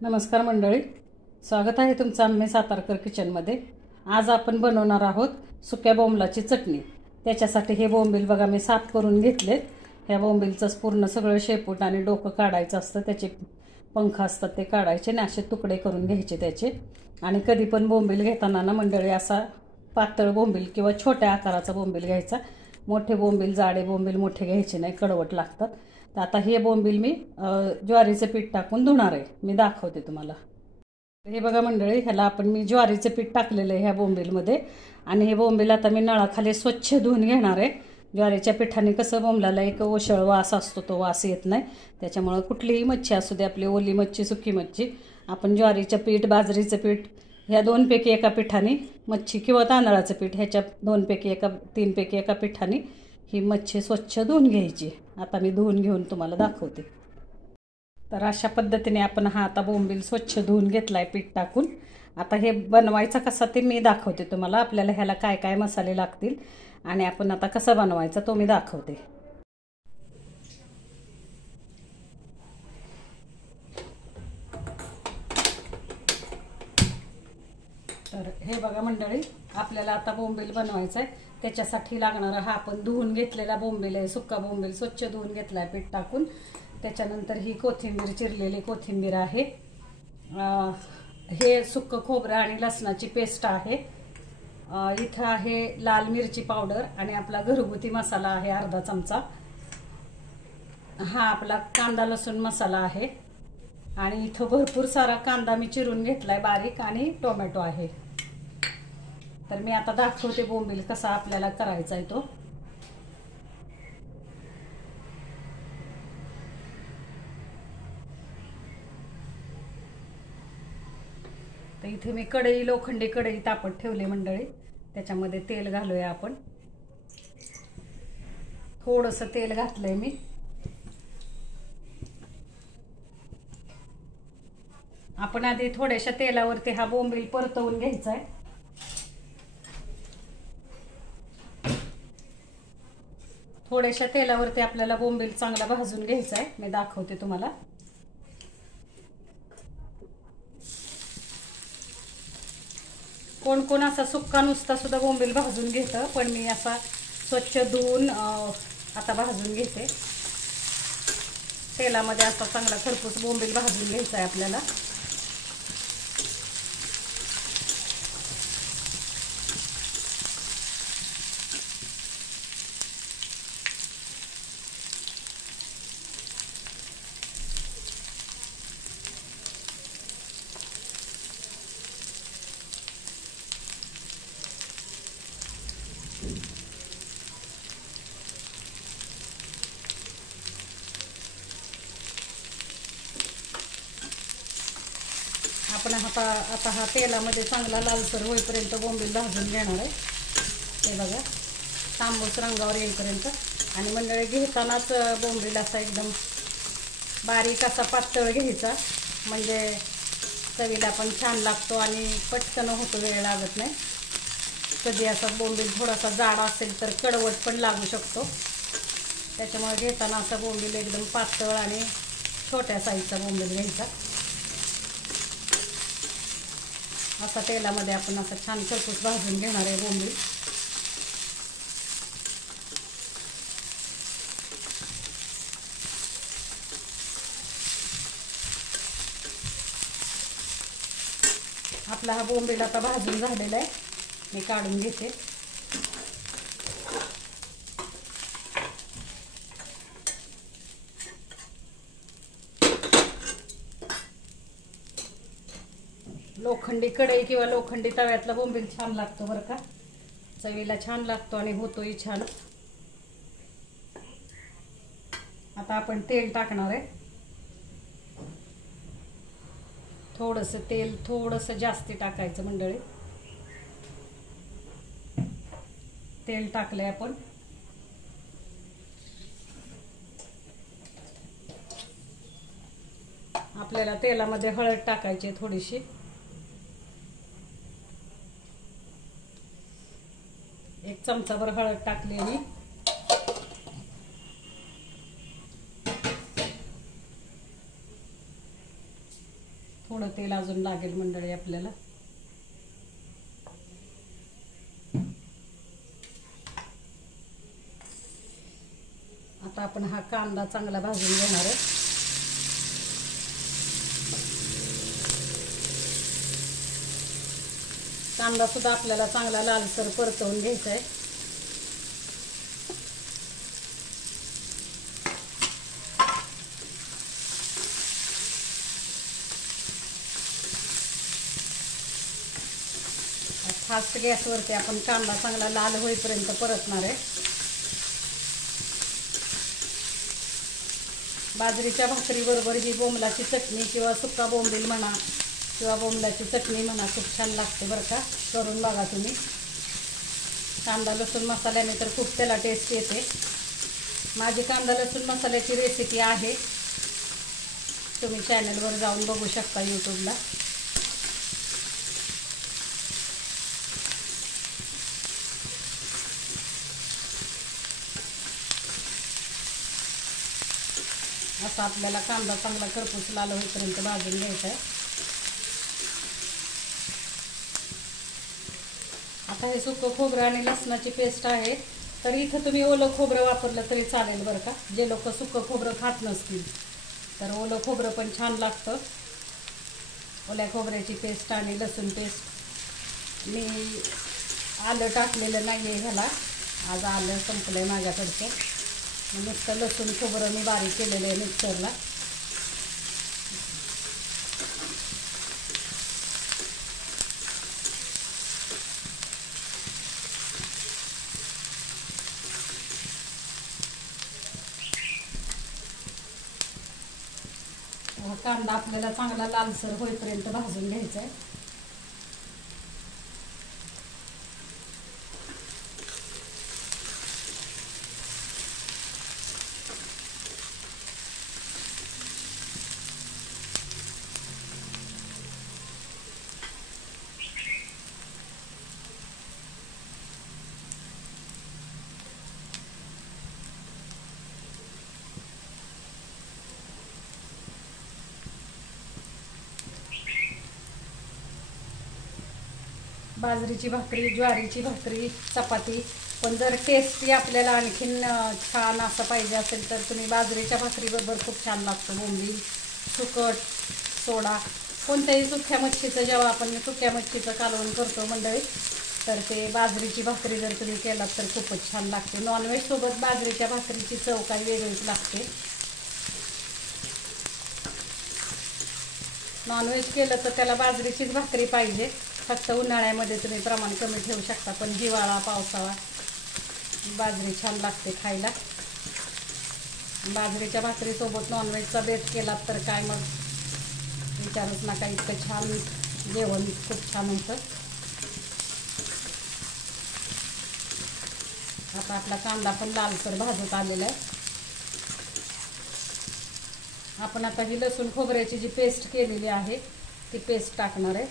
नमस्कार मंडळी, स्वागत आहे तुमचं आम्ही सातारकर किचनमध्ये। आज आपण बनवणार आहोत सुक्या बोंबलाची चटणी। त्याच्यासाठी हे बोंबील बघा मी साफ करून घेतलेत। ह्या बोंबीलचं पूर्ण सगळं शेपूट आणि डोकं काढायचं असतं, त्याचे पंख असतात ते काढायचे आणि असे तुकडे करून घ्यायचे त्याचे। आणि कधी पण बोंबील घेताना ना मंडळी असा पातळ बोंबील किंवा छोट्या आकाराचा बोंबील घ्यायचा। मोठे बोंबील जाडे बोंबील मोठे घ्यायचे नाही, कडवट लागतात। तर आता हे बोंबील मी ज्वारीचं पीठ टाकून धुणार आहे, मी दाखवते तुम्हाला। हे बघा मंडळी, ह्याला आपण मी ज्वारीचं पीठ टाकलेलं आहे ह्या बोंबीलमध्ये। आणि हे बोंबील आता मी नळाखाली स्वच्छ धुवून घेणार आहे। ज्वारीच्या पिठाने कसं बोंबलाला एक ओशळ वास असतो, तो वास येत नाही। त्याच्यामुळे कुठलीही मच्छी असू दे, आपली ओली मच्छी सुकी मच्छी, आपण ज्वारीचं पीठ बाजरीचं पीठ ह्या दोनपैकी एका पिठाने मच्छी किंवा तांदळाचं पीठ ह्याच्या दोनपैकी एका तीनपैकी एका पिठाने ही मच्छी स्वच्छ धुवून घ्यायची। आता मी धुवून घेऊन तुम्हाला दाखवते। तर अशा पद्धतीने आपण हा आता बोंबील स्वच्छ धुवून घेतलाय पीठ टाकून। आता हे बनवायचं कसं ते मी दाखवते तुम्हाला। आपल्याला ह्याला काय काय मसाले लागतील आणि आपण आता कसं बनवायचं तो मी दाखवते। तर हे बघा मंडळी, आपल्याला आता बोंबील बनवायचं आहे। त्याच्यासाठी लागणारा हा आपण धुवून घेतलेला बोंबील आहे, सुक्का बोंबील स्वच्छ धुवून घेतलाय पीठ टाकून। त्याच्यानंतर ही कोथिंबीर, चिरलेली कोथिंबीर आहे। हे सुक्क खोबरं आणि लसणाची पेस्ट आहे। इथं आहे लाल मिरची पावडर आणि आपला घरगुती मसाला आहे अर्धा चमचा। हा आपला कांदा लसूण मसाला आहे। आणि इथं भरपूर सारा कांदा मी चिरून घेतलाय बारीक आणि टोमॅटो आहे। तर मी आता दाखवते बोंबील कसा आपल्याला करायचा आहे तो। तर इथे मी कढई, लोखंडी कढई तापत ठेवली मंडळी। त्याच्यामध्ये तेल घालूया आपण। थोडंसं तेल घातलंय मी। आपण आधी थोड्याशा तेलावरती हा बोंबील परतवून घ्यायचा आहे। थोड्याशा तेलावरती आपल्याला बोंबील चांगला भाजून घ्यायचा आहे, मी दाखवते तुम्हाला। कोण कोण असा सुक्का नुसता सुद्धा बोंबील भाजून घेतं, पण मी असा स्वच्छ धुवून आता भाजून घेते। तेलामध्ये असा चांगला खरपूस बोंबील भाजून घ्यायचा आहे आपल्याला। आपण आता हा तेलामध्ये चांगला लालसर होईपर्यंत बोंबील भाजून घेणार आहे। हे बघा, तांबूस रंगावर येईपर्यंत। आणि मंडळी, घेतानाच बोंबील असा एकदम बारीक असा पातळ घ्यायचा, म्हणजे चवीला पण छान लागतो आणि पटकन होतो, वेळ लागत नाही। कधी असा बोंबील थोडासा जाड असेल तर कडवट पण लागू शकतो। त्याच्यामुळे घेताना असा बोंबील एकदम पातळ आणि छोट्या साईजचा बोंबील घ्यायचा। असा तेलामध्ये आपण असं छान खरपूस भाजून घेणार आहे बोंबील। आपला हा बोंबील आता भाजून झालेला आहे, मी काढून घेते। लोखंडी कढई किंवा लोखंडी तव्यातला बोंबील छान लागतो बरं का, चवीला छान लागतो आणि होतोही छान। आता आपण तेल टाकणार आहे। थोडंसं तेल, थोडंसं जास्ती टाकायचं मंडळी। तेल टाकलंय आपण। आपल्याला तेलामध्ये हळद टाकायची थोडीशी। एक चमचाभर हळद टाकली मी। थोडं तेल अजून लागेल मंडळी आपल्याला. आता आपण हा कांदा चांगला भाजून घेणार आहे. कांदा सुद्धा आपल्याला चांगला लालसर परतवून घ्यायचा आहे. फास्ट गॅसवरती आपण कांदा चांगला लाल होईपर्यंत परतणार आहे. बाजरीच्या भाकरीबरोबर ही बोंबलाची चटणी किंवा सुक्का बोंबील म्हणा किंवा बोंबलाची चटणी म्हणा खूप छान लागते बरं का. करून बघा तुम्ही. कांदा लसूण मसाल्याने तर खूप त्याला टेस्ट येते. माझी कांदा लसूण मसाल्याची रेसिपी आहे, तुम्ही चॅनलवर जाऊन बघू शकता यूट्यूबला. असा आपल्याला कांदा चांगला करपूस लाल होईपर्यंत भाजून घ्यायचा आहे. आता हे सुकं खोबरं आणि लसणाची पेस्ट आहे, तर इथं तुम्ही ओलं खोबरं वापरलं तरी चालेल बरं का. जे लोक सुकं खोबरं खात नसतील तर ओलं खोबरं पण छान लागतं. ओल्या खोबऱ्याची पेस्ट आणि लसूण पेस्ट. मी आलं टाकलेलं नाही आहे ह्याला, आज आलं संपलं आहे माझ्याकडचं. नुसतं लसूण खोबरं मी बारीक केलेलं आहे मिक्सरला. कांदा आपल्याला चांगला लालसर होईपर्यंत भाजून घ्यायचा आहे. बाजरीची भाकरी, ज्वारीची भाकरी, चपाती, पण जर टेस्टी आपल्याला आणखीन छान असं पाहिजे असेल तर तुम्ही बाजरीच्या भाकरीबरोबर खूप छान लागतं बोंबील, सुकट, सोडा. कोणत्याही सुक्या मच्छीचं जेव्हा आपण सुक्या मच्छीचं कालवण करतो मंडळी, तर ते बाजरीची भाकरी जर तुम्ही केलात तर खूपच छान लागते. नॉनव्हेजसोबत बाजरीच्या भाकरीची चव काही वेगळीच लागते. नॉनव्हेज केलं तर त्याला बाजरीचीच भाकरी पाहिजे. फक्त उन्हाळ्यामध्ये तुम्ही प्रमाण कमी ठेवू शकता, पण हिवाळा पावसाळा बाजरी छान लागते खायला. बाजरीच्या भाकरीसोबत नॉनव्हेजचा बेत केला तर काय मग विचारूच नका, इतकं छान जेवण खूप छान होतं. आता आपला कांदा पण लालसर भाजत आलेला आहे. आपण आता ही लसूण खोबऱ्याची जी पेस्ट केलेली आहे ती पेस्ट टाकणार आहे.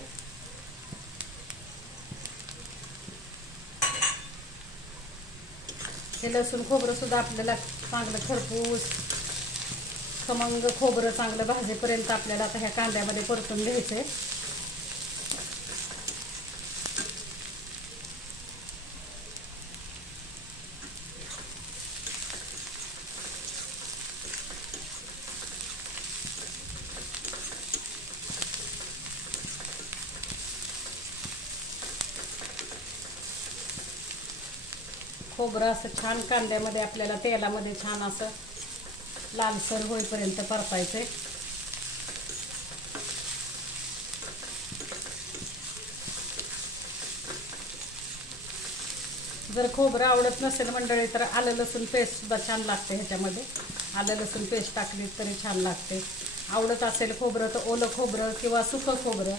हे लसूण खोबरं सुद्धा आपल्याला चांगलं खरपूस खमंग खोबरं चांगलं भाजेपर्यंत आपल्याला आता ह्या कांद्यामध्ये परतून घ्यायचं आहे. खोबरं असं छान कांद्यामध्ये आपल्याला तेलामध्ये छान असं लालसर होईपर्यंत परतायचं. जर खोबरं आवडत नसेल मंडळी तर आलं लसूण पेस्ट सुद्धा छान लागते. ह्याच्यामध्ये आलं लसूण पेस्ट टाकली तरी छान लागते. आवडत असेल खोबरं तर ओलं खोबरं किंवा सुकं खोबरं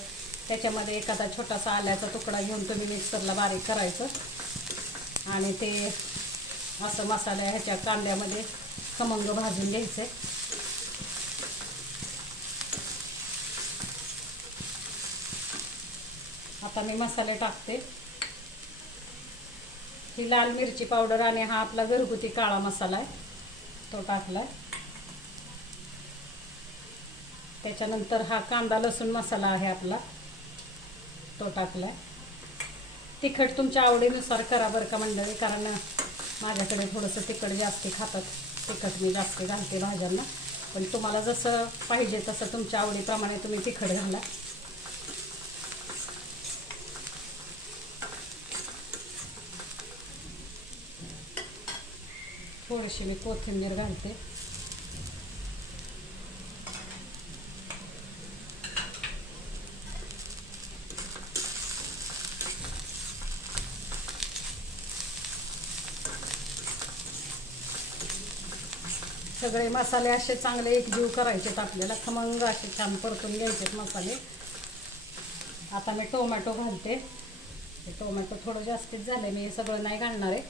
त्याच्यामध्ये एखादा छोटासा आल्याचा तुकडा घेऊन तुम्ही मिक्सरला बारीक करायचं आणि ते असं मसाला ह्याच्या कांद्यामध्ये खमंग भाजून घ्यायचे. आता मी मसाले टाकते. ही लाल मिरची पावडर आणि हा आपला घरगुती काळा मसाला आहे तो टाकला. त्याच्यानंतर हा कांदा लसूण मसाला आहे आपला, तो टाकलाय. तिखट तुमच्या आवडीनुसार करा बरं का मंडळी, कारण माझ्याकडे थोडंसं तिखट जास्त खातात, तिखट मी जास्त घालते भाज्यांना. पण तुम्हाला जसं पाहिजे तसं तुमच्या आवडीप्रमाणे तुम्ही तिखट घाला. थोडीशी मी कोथिंबीर घालते. सगळे मसाले असे चांगले एकजीव करायचेत आपल्याला, खमंग असे छान परतून घ्यायचेत मसाले. आता मी टोमॅटो घालते. टोमॅटो थोडं जास्तीच झाले, मी हे सगळं नाही घालणार आहे.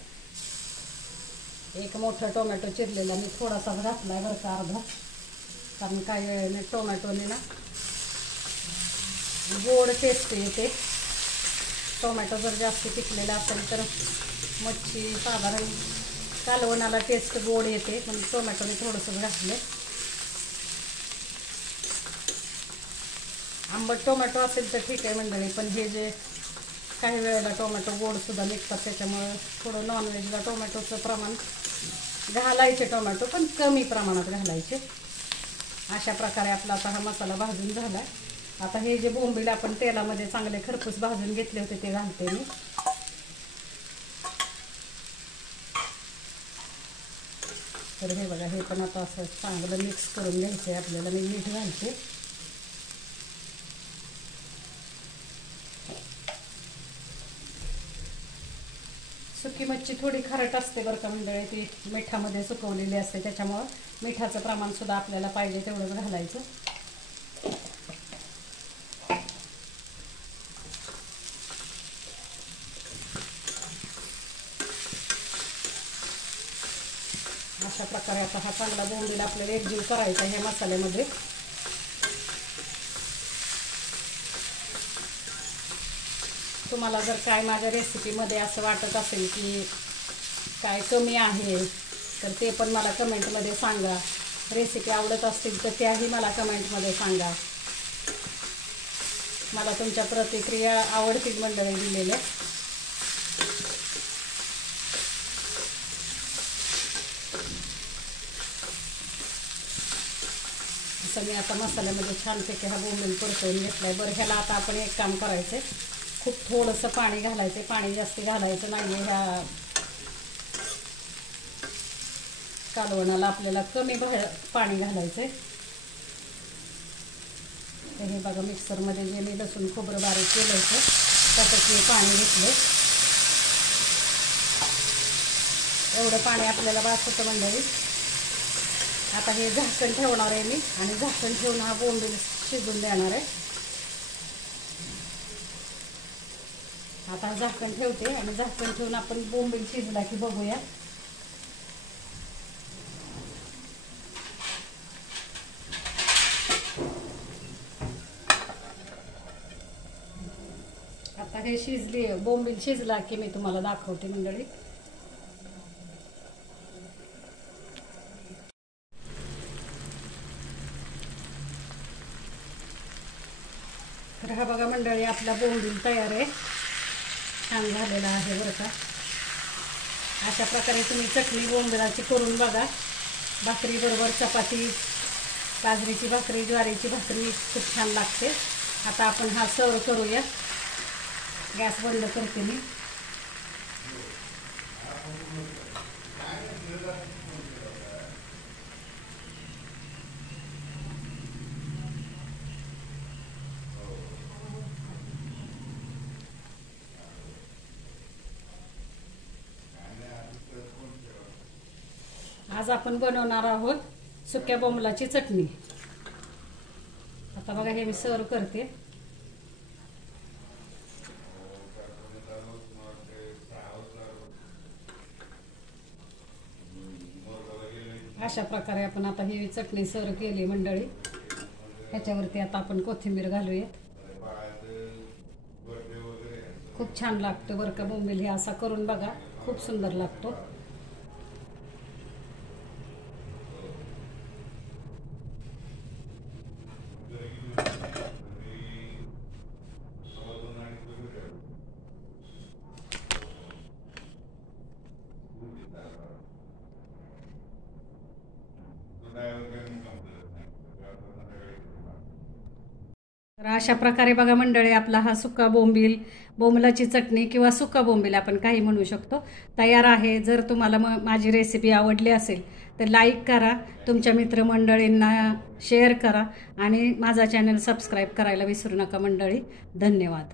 एक मोठं टोमॅटो चिरलेला मी थोडासा घातला आहे बरं का, अर्धा. कारण काही वेळेने टोमॅटोने ना गोड टेस्ट येते. टोमॅटो जर जास्त पिकलेला असेल तर मच्छी साधारण कालवणाला टेस्ट गोड येते, म्हणून टोमॅटोने थोडंसं घातलं. आंबट टोमॅटो असेल तर ठीक आहे मंडळी, पण हे जे काही वेळेला टोमॅटो गोडसुद्धा निघतात, त्याच्यामुळं थोडं नॉनव्हेजला टोमॅटोचं प्रमाण घालायचे, टोमॅटो पण कमी प्रमाणात घालायचे. अशा प्रकारे आपला आता हा मसाला भाजून झाला. आता हे जे बोंबील आपण तेलामध्ये चांगले खरपूस भाजून घेतले होते ते घालते मी. तर हे बघा, हे पण आता असं चांगलं मिक्स करून घ्यायचं आहे आपल्याला. मी मीठ घालते. सुकी मच्छी थोडी खारट असते बरं का मंडळी, ती मिठामध्ये सुकवलेली असते, त्याच्यामुळं मिठाचं प्रमाण सुद्धा आपल्याला पाहिजे तेवढंच घालायचं. अशा प्रकारे आता हा चांगला बोंबील आपल्याला एकजीव करायचा ह्या मसाल्यामध्ये. तुम्हाला जर काय माझ्या रेसिपीमध्ये असं वाटत असेल की काय कमी आहे तर ते पण मला कमेंटमध्ये सांगा. रेसिपी आवडत असतील तर त्याही मला कमेंटमध्ये सांगा. मला तुमच्या प्रतिक्रिया आवडतील मंडळी दिलेल्या. असं मी आता मसाल्यामध्ये छानपैकी हा बोंबील परतवून घेतलाय. बरं, ह्याला आता आपण एक काम करायचं आहे, खूप थोडंसं पाणी घालायचं. पाणी जास्त घालायचं नाही आहे ह्या कालवणाला, आपल्याला कमी पाणी घालायचं आहे. हे बघा, मिक्सरमध्ये जे मी लसूण खोबरं बारीक केलं होतं त्याच्यात मी पाणी घेतलं. एवढं पाणी आपल्याला बास होतं मंडळी. आता हे झाकण ठेवणार आहे मी, आणि झाकण ठेवून हा बोंबील शिजून देणार आहे. आता झाकण ठेवते आणि झाकण ठेवून आपण बोंबील शिजला की बघूया. आता हे शिजली, बोंबील शिजला की मी तुम्हाला दाखवते मंडळी. तर हा बघा मंडळी, आपला बोंबील तयार आहे, छान झालेला आहे बरं का. अशा प्रकारे तुम्ही चटणी बोंबिलाची करून बघा. भाकरीबरोबर चपाती, बाजरीची भाकरी, ज्वारीची भाकरी खूप छान लागते. आता आपण हा सर्व करूया. गॅस बंद करते मी. आज आपण बनवणार आहोत सुक्या बोंबलाची चटणी. आता बघा, हे मी सर्व करते. अशा प्रकारे आपण आता ही चटणी सर्व केली मंडळी. ह्याच्यावरती आता आपण कोथिंबीर घालूया. खूप छान लागतं बरं का बोंबील. हे असा करून बघा, खूप सुंदर लागतो. तर अशा प्रकारे बघा मंडळी, आपला हा सुका बोंबील, बोंबलाची चटणी किंवा सुका बोंबील आपण काही म्हणू शकतो, तयार आहे. जर तुम्हाला माझी रेसिपी आवडली असेल तर लाईक करा, तुमच्या मित्रमंडळींना शेअर करा आणि माझा चॅनल सबस्क्राईब करायला विसरू नका मंडळी. धन्यवाद.